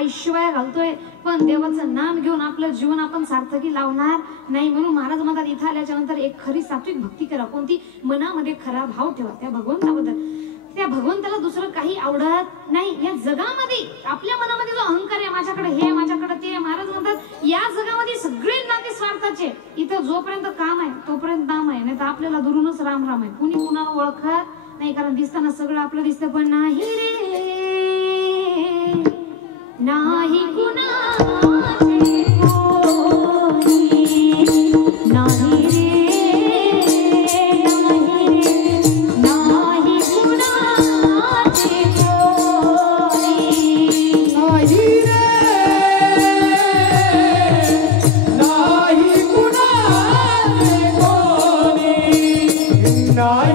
ऐश्वर्य घालतोय पण देवाचं नाम घेऊन आपलं जीवन आपण सार्थकी लावणार नाही। म्हणून महाराज म्हणतात इथं आल्याच्या नंतर एक खरी सात्विक भक्ती करा। कोणती? मनामध्ये खरा भाव ठेवा त्या भगवंताबद्दल। त्या भगवंताला दुसरं काही आवडत नाही। या जगामध्ये आपल्या मनामध्ये जो अहंकार आहे, माझ्याकडे हे माझ्याकडे ते, महाराज म्हणतात या जगामध्ये सगळे नाते स्वार्थाचे। इथं जोपर्यंत काम आहे तोपर्यंत नाम आहे, नाही तर आपल्याला दुरूनच राम राम आहे। कुणी कुणाला ओळखत नाही, कारण दिसताना सगळं आपलं दिसतं पण नाही रे, नाही कुणाचे कोणी, नाही रे, नाही कुणाचे कोणी, नाही रे, नाही कुणाचे कोणी, नाही रे,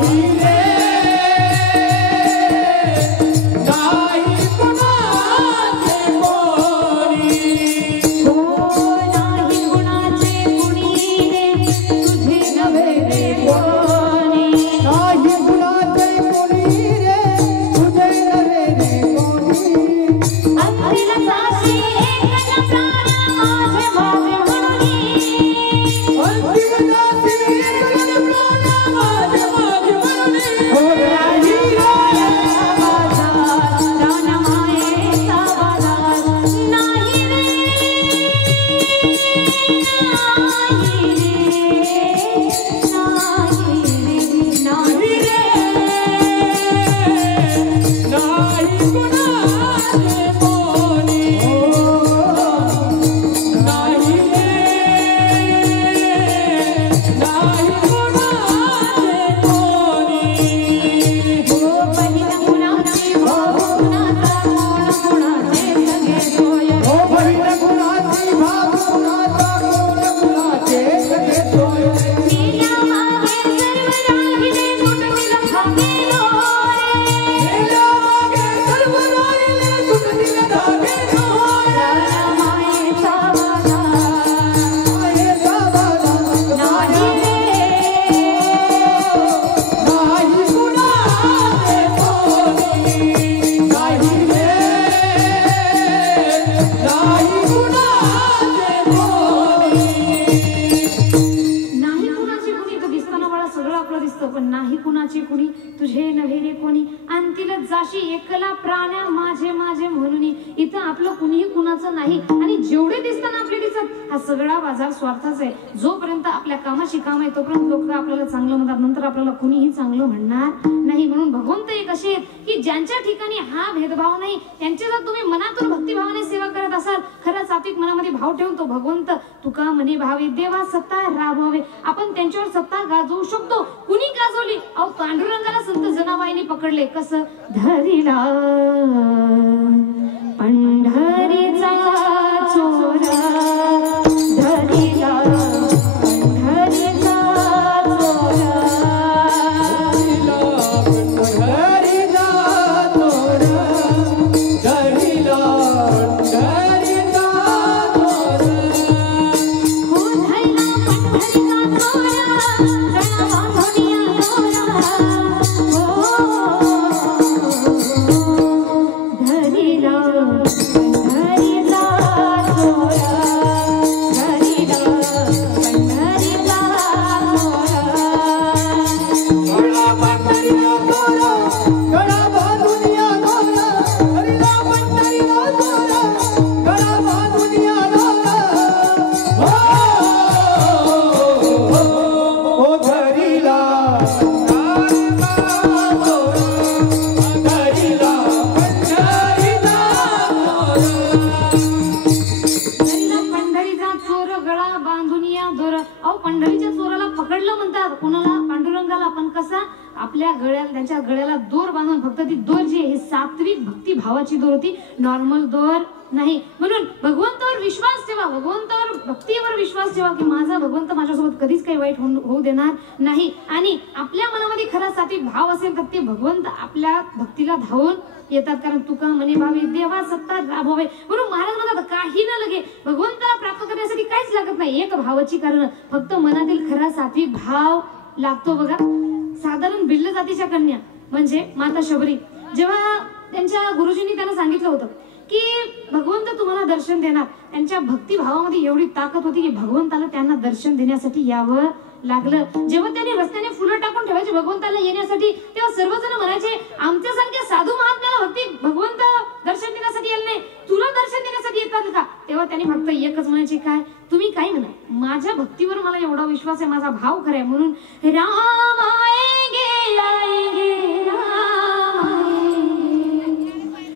स्वार्थाच आहे। जोपर्यंत आपल्या कामाशी काम आहे तोपर्यंत लोक आपल्याला चांगलं म्हणतात, नंतर आपल्याला कुणीही चांगलं म्हणणार नाही। म्हणून भगवंत एक असे आहेत की ज्यांच्या ठिकाणी हा भेदभाव नाही, त्यांची जर तुम्ही मनातून भक्तिभावाने सेवा करत असाल, खरा सात्विक मनामध्ये भाव ठेवून, तो भगवंत तुका मनी भावे देवा सत्ता राबवावे, आपण त्यांच्यावर सत्ता गाजवू शकतो। कुणी गाजवली? अहो पांडुरंगाला संत जनाबाईंनी पकडले, कसं? धरिला पंढरीचा चोरा, धरिला पंढरीचा चोरा, पंढरीचा चोरा, धरिला पंढरीचा चोरा, हो धरिला पंढरीचा चोरा, गळा बांधूनिया दोरा, हो धरिला पंढरीचा चोरा, धरिला पंढरीचा चोरा, गळा पंढरीचा चोरा, गळा बांधूनिया दोरा, धरिला पंढरीचा चोरा, गळा बांधूनिया दोरा, हो धरिला पंढरीचा चोर गळा बांधून या दोर। अहो पंढरीच्या चोराला पकडलं म्हणतात, कोणाला? पांडुरंगाला। पण कसा? आपल्या गळ्याला, त्यांच्या गळ्याला दोर बांधून। फक्त ती दोर जी आहे ही सात्विक भक्ती भावाची दोर होती, नॉर्मल दोर नाही। म्हणून भगवंतावर विश्वास ठेवा, भगवंतावर भक्तीवर विश्वास ठेवा की माझा भगवंत माझ्यासोबत कधीच काही वाईट होऊ देणार नाही। आणि आपल्या मनामध्ये खरा सात्विक भाव असेल तर ते भगवंत आपल्या भक्तीला धावून येतात. कारण तुका म्हणे भावी देवा सत्ता राबवे. म्हणून महाराज म्हणतात काही न लगे, भगवंताला प्राप्त करण्यासाठी काहीच लागत नाही. एक भावाची कारण फक्त मनातील खरा सात्विक भाव लागतो. बघा साधारण भिल्ल जातीच्या कन्या म्हणजे माता शबरी, जेव्हा त्यांच्या गुरुजींनी त्यांना सांगितलं होतं की भगवंत तुम्हाला दर्शन देणार, त्यांच्या भक्तिभावामध्ये एवढी ताकद होती की भगवंताला त्यांना दर्शन देण्यासाठी यावं लागलं. जेव्हा त्यांनी रस्त्याने फुलं टाकून ठेवायचे भगवंताला येण्यासाठी, तेव्हा सर्वजण म्हणायचे आमच्यासारख्या साधू महात्म्याला भगवंत दर्शन देण्यासाठी येईल नाही, तुला दर्शन देण्यासाठी येतात का? तेव्हा त्यांनी फक्त एकच म्हणायचे, काय तुम्ही काय म्हणा, माझ्या भक्तीवर मला एवढा विश्वास आहे, माझा भाव खरा आहे. म्हणून रामा